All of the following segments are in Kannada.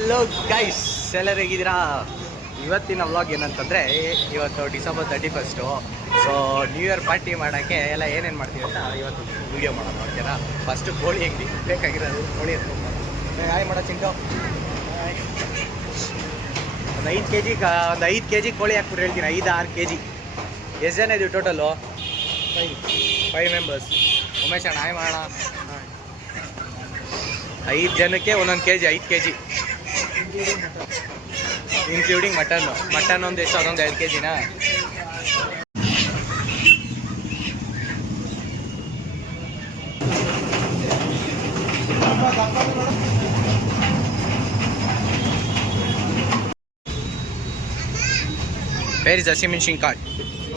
ಹಲೋ ಗೈಸ್, ಎಲ್ಲರೂ ಹೇಗಿದ್ದೀರಾ? ಇವತ್ತಿನ ವ್ಲಾಗ್ ಏನಂತಂದರೆ, ಇವತ್ತು December 31. So new year party ಮಾಡೋಕ್ಕೆ ಎಲ್ಲ ಏನೇನು ಮಾಡ್ತೀವಿ ಅಂತ ಇವತ್ತು ವೀಡಿಯೋ ಮಾಡೋಣ. ಓಕೆನಾ? ಫಸ್ಟು ಕೋಳಿ ಅಂಗಡಿ ಬೇಕಾಗಿರೋದು ಕೋಳಿ ಎತ್ಕೊಂಡು ಹಾಯ್ ಮಾಡೋ ಚಿಂಟು. ಒಂದು 5 ಕೆ ಜಿ ಕೋಳಿ ಹಾಕ್ಬಿಟ್ಟು ಹೇಳ್ತೀನಿ. 5-6 ಕೆ ಜಿ. ಎಷ್ಟು ಜನ ಇದೀವಿ ಟೋಟಲು? 5 ಮೆಂಬರ್ಸ್. ಉಮೇಶ್ ಅಣ್ಣ ಹಾಯ್ ಮಾಡೋಣ. 5 ಜನಕ್ಕೆ ಒಂದೊಂದು K G, 5 K G including mutton ಒಂದು ಎಷ್ಟು? ಅದೊಂದು 2 ಕೆ ಜಿನಾ? ಬೇರೆ ಹಸಿಮೆಣಸಿನ್ಕಾಯಿ,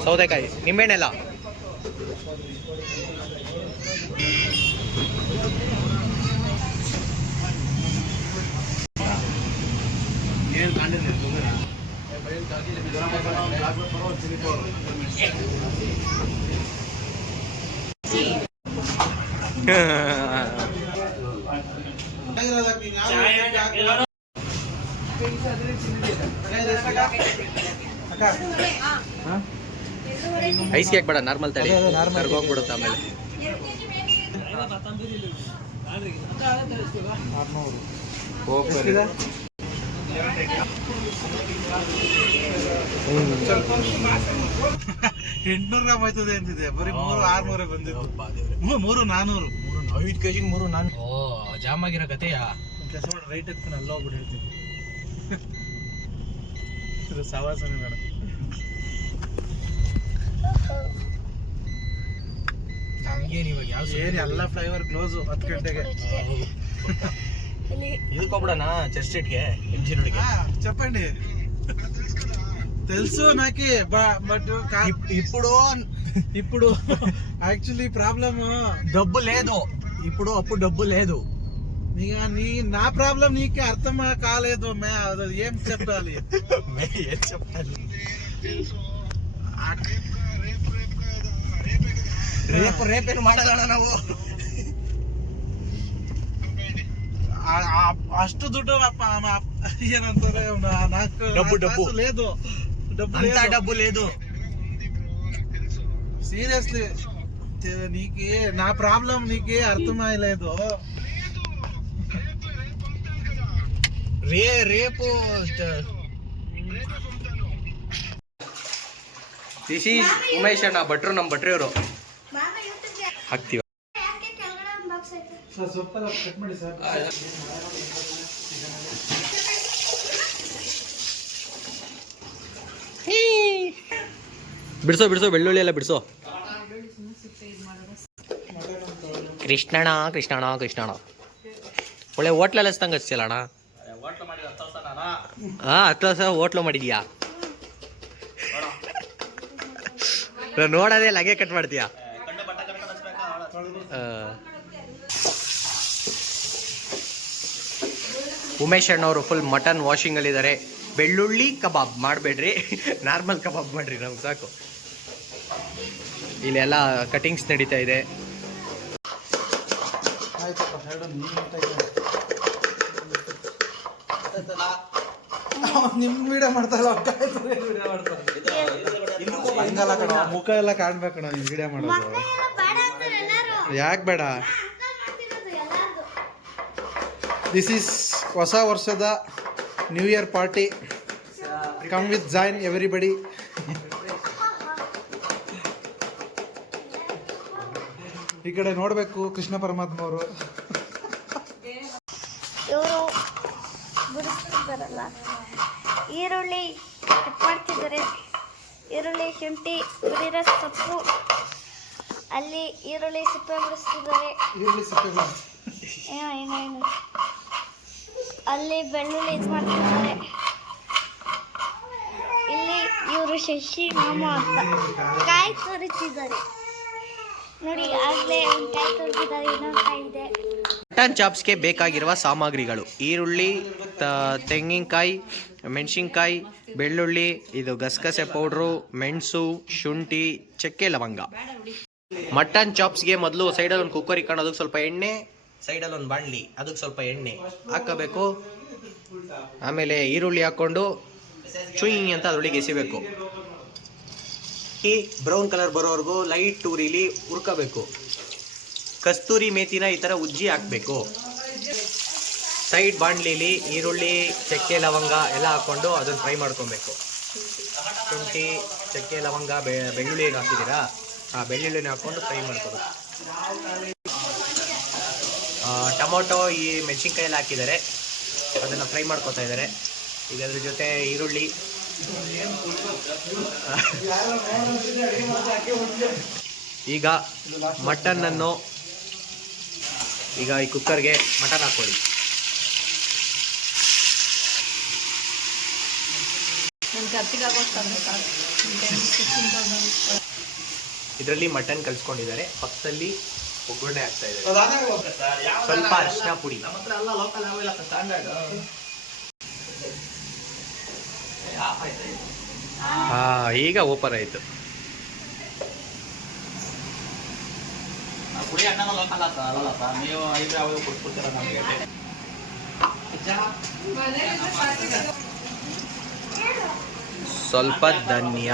ಸೌತೆಕಾಯಿ, ನಿಂಬೆಹಣ್ಣೆಲ್ಲ. ಐಸ್ ಕೇಕ್ ಬೇಡ, ನಾರ್ಮಲ್ ತಡಿ, ಕರ್ಗೋಗ್ಬಿಡುತ್ತೆ ಆಮೇಲೆ. ಗ್ರಾಮ್ ಆಯ್ತದೆ ಅಂತಿದೆ. ಬರೀ 600 ಬಂದಿತ್ತು. 400. 5 ಕೆ ಜಿಗೆ 400. ಓ, ಜಾಮ್ ಆಗಿರೋ ಕತೆಯಾ? ಕೆಲಸ ಮಾಡಿ ರೈಟ್ ಎತ್ಕೊಂಡು ಅಲ್ಲ ಹೋಗ್ಬಿಟ್ಟು ಹೇಳ್ತೀನಿ. ಇದು ಸವಾಸನೆ ಬೇಡ. ನಮ್ಗೇನು ಇವಾಗ ಯಾವ ಏನು ಎಲ್ಲ ಫ್ಲೈವರ್ ಕ್ಲೋಸು 10 ಗಂಟೆಗೆ. ಇದಕ್ಕೆ ಹೋಗ್ಬಿಡೋಣ ಚರ್ಚ್ ಸ್ಟ್ರೀಟ್ಗೆ, ಎಂಜಿನ್ ಹುಡುಗಿ చెప్పండి. తెలుసు నాకి, బట్ ఇప్పుడు యాక్చువల్లీ ప్రాబ్లమ్ డబ్బు లేదు ఇప్పుడు, అప్పుడు డబ్బు లేదు. నా ప్రాబ్లం నీకే అర్థం కాలేదు. ఏం చెప్పాలి? ఏం చెప్పాలి? రేపేನು ಮಾಡಲ್ಲ ನಾವು. ಅಷ್ಟು ದುಡ್ಡು ಏನಂತಾರೆ, నాకు డబ్బు లేదు. డబ్బు లేదు సీరియస్లీ. నీకు నా ప్రాబ్లం నీకే అర్థమయ్యలేదు. రేపు ದಿಸ್ ಈಸ್ ಉಮೇಶ್ ಅಣ್ಣ ಭಟ್ರು, ನಮ್ಮ ಭಟ್ರಿಯವರು. ಹಾಕ್ತೀವ ಸೊಪ್ಪೆಲ್ಲ ಕಟ್ ಮಾಡಿ ಸರ್. ಬಿಡಿಸೋ ಬೆಳ್ಳುಳ್ಳಿ ಎಲ್ಲ ಬಿಡಿಸೋ. ಕೃಷ್ಣಣ್ಣ ಒಳ್ಳೆ ಹೋಟ್ಲೆಲ್ಲ ಹಚ್ತಂಗೆ ಹಚ್ಚಿಲ್ಲ ಅಣ್ಣ. 10 ವರ್ಷ ಹೋಟ್ಲು ಮಾಡಿದ್ಯಾ? ನೋಡೋದೇ ಲಗೆ ಕಟ್ ಮಾಡ್ತೀಯಾ? ಉಮೇಶ್ ಅಣ್ಣವರು ಫುಲ್ ಮಟನ್ ವಾಷಿಂಗಲ್ಲಿದ್ದಾರೆ. ಬೆಳ್ಳುಳ್ಳಿ ಕಬಾಬ್ ಮಾಡಬೇಡ್ರಿ, ನಾರ್ಮಲ್ ಕಬಾಬ್ ಮಾಡಿರಿ, ನಮ್ಗೆ ಸಾಕು. ಇಲ್ಲೆಲ್ಲ ಕಟಿಂಗ್ಸ್ ನಡೀತಾ ಇದೆ. ನಿಮ್ ವಿಡಿಯೋ ಮಾಡ್ತಾಯಿಲ್ಲ, ಹಂಗಲ್ಲ ಕಣ, ಮುಖ ಎಲ್ಲ ಕಾಣ್ಬೇಕು ಕಣ ನಿಮ್ ವಿಡಿಯೋ ಮಾಡೋದು. ಯಾಕೆ ಬೇಡ? ದಿಸ್ ಈಸ್ ಹೊಸ ವರ್ಷದ new year party. Come with join everybody. ಈ ಕಡೆ ನೋಡಬೇಕು ಕೃಷ್ಣ ಪರಮಾತ್ಮ ಅವರು. ಇವರು ಬಿಡಿಸ್ತಿದ್ದಾರಲ್ಲ, ಈರುಳ್ಳಿ ಕಟ್ ಮಾಡ್ತಿದ್ದಾರೆ. ಈರುಳ್ಳಿ, ಶುಂಠಿ, ಹುರಿದ ಸೊಪ್ಪು, ಅಲ್ಲಿ ಈರುಳ್ಳಿ ಸಿಪ್ಪೆ ಬಿಡಿಸ್ತಿದ್ದಾರೆ. ಏನು ಅಲ್ಲಿ ಬೆಳ್ಳುಳ್ಳಿ ಇದು ಮಾಡ್ತಿದ್ದಾರೆ. ಇಲ್ಲಿ ಇವರು ಶಶಿ ಮಾಮ ಅಂತ ಕಾಯಿ ತುರಿತಿದ್ದಾರೆ ನೋಡಿ. ಆಗಲೇ ಒಂದು ಕಾಯಿ ತುರಿತಿದ್ದಾರೆ, ಇನ್ನೊಂದು ಕಾಯಿ ಇದೆ. ಮಟನ್ ಚಾಪ್ಸ್ಗೆ ಬೇಕಾಗಿರುವ ಸಾಮಗ್ರಿಗಳು: ಈರುಳ್ಳಿ, ತೆಂಗಿನಕಾಯಿ, ಮೆಣಸಿನ್ಕಾಯಿ, ಬೆಳ್ಳುಳ್ಳಿ, ಇದು ಗಸಗಸೆ ಪೌಡ್ರು, ಮೆಣಸು, ಶುಂಠಿ, ಚಕ್ಕೆ ಲವಂಗ. ಮಟನ್ ಚಾಪ್ಸ್ಗೆ ಮೊದಲು ಸೈಡಲ್ಲಿ ಒಂದು ಕುಕ್ಕರ್ ಇಕ್ಕೊಂಡು ಅದಕ್ಕೆ ಸ್ವಲ್ಪ ಎಣ್ಣೆ, ಸೈಡಲ್ಲಿ ಒಂದು ಬಾಣಲಿ, ಅದಕ್ಕೆ ಸ್ವಲ್ಪ ಎಣ್ಣೆ ಹಾಕಬೇಕು. ಆಮೇಲೆ ಈರುಳ್ಳಿ ಹಾಕ್ಕೊಂಡು ಚುಯಿಂಗ್ ಅಂತ ಅದರೊಳಗೆ ಎಸಿಬೇಕು. ಈ ಬ್ರೌನ್ ಕಲರ್ ಬರೋವರೆಗೂ ಲೈಟ್ ಉರಿಲಿ ಹುರ್ಕೋಬೇಕು. ಕಸ್ತೂರಿ ಮೇಥಿನ ಈ ಥರ ಉಜ್ಜಿ ಹಾಕಬೇಕು. ಸೈಡ್ ಬಾಣಲಿಲಿ ಈರುಳ್ಳಿ, ಚಕ್ಕೆ, ಲವಂಗ ಎಲ್ಲ ಹಾಕ್ಕೊಂಡು ಅದನ್ನು ಫ್ರೈ ಮಾಡ್ಕೊಬೇಕು. ಶುಂಠಿ, ಚಕ್ಕೆ, ಲವಂಗ, ಬೆಳ್ಳುಳ್ಳಿ ಏನು ಹಾಕಿದ್ದೀರಾ ಆ ಬೆಳ್ಳುಳ್ಳಿನ ಹಾಕ್ಕೊಂಡು ಫ್ರೈ ಮಾಡ್ಕೋಬೇಕು. ಟೊಮೊಟೊ, ಈ ಮೆಣಸಿನ್ಕಾಯಿ ಎಲ್ಲ ಹಾಕಿದ್ದಾರೆ, ಅದನ್ನು ಫ್ರೈ ಮಾಡ್ಕೊತಾ ಇದ್ದಾರೆ. ಈಗ ಅದ್ರ ಜೊತೆ ಈರುಳ್ಳಿ, ಈಗ ಮಟನ್ನನ್ನು ಈಗ ಈ ಕುಕ್ಕರ್ಗೆ ಮಟನ್ ಹಾಕ್ಕೊಳ್ಳಿ. ಇದರಲ್ಲಿ ಮಟನ್ ಕಲ್ಸ್ಕೊಂಡಿದ್ದಾರೆ, ಪಕ್ಕದಲ್ಲಿ ಒಗ್ಗರಣೆ ಹಾಕ್ತಾ ಇದ್ದಾರೆ, ಸ್ವಲ್ಪ ಅರಿಶಿನ ಪುಡಿ. ಈಗ ಓಪನ್ ಆಯ್ತು. ಸ್ವಲ್ಪ ಧನ್ಯ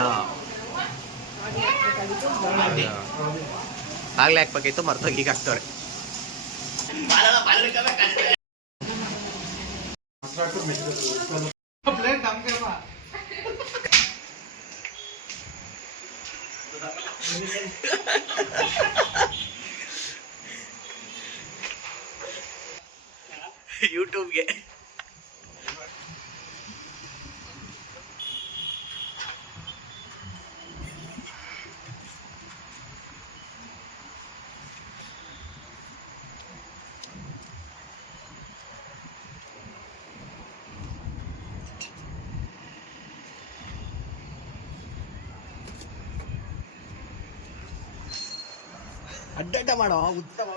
ಆಗ್ಲೇ ಹಾಕ್ಬೇಕಿತ್ತು, ಮರ್ತೋಗಿ ಈಗ ಹಾಕ್ತವ್ರೆ. ಯೂಟ್ಯೂಬ್ಗೆ ಅಡ್ಡಾಟ ಮಾಡೋ ಉತ್ತಮ.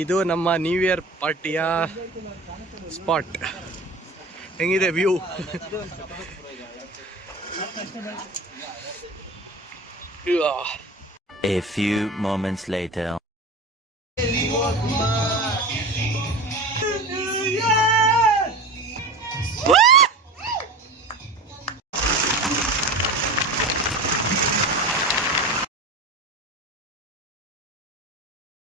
ಇದು ನಮ್ಮ ನ್ಯೂ ಇಯರ್ ಪಾರ್ಟಿಯ ಸ್ಪಾಟ್. ಹೆಂಗಿದೆ view? A few moments later.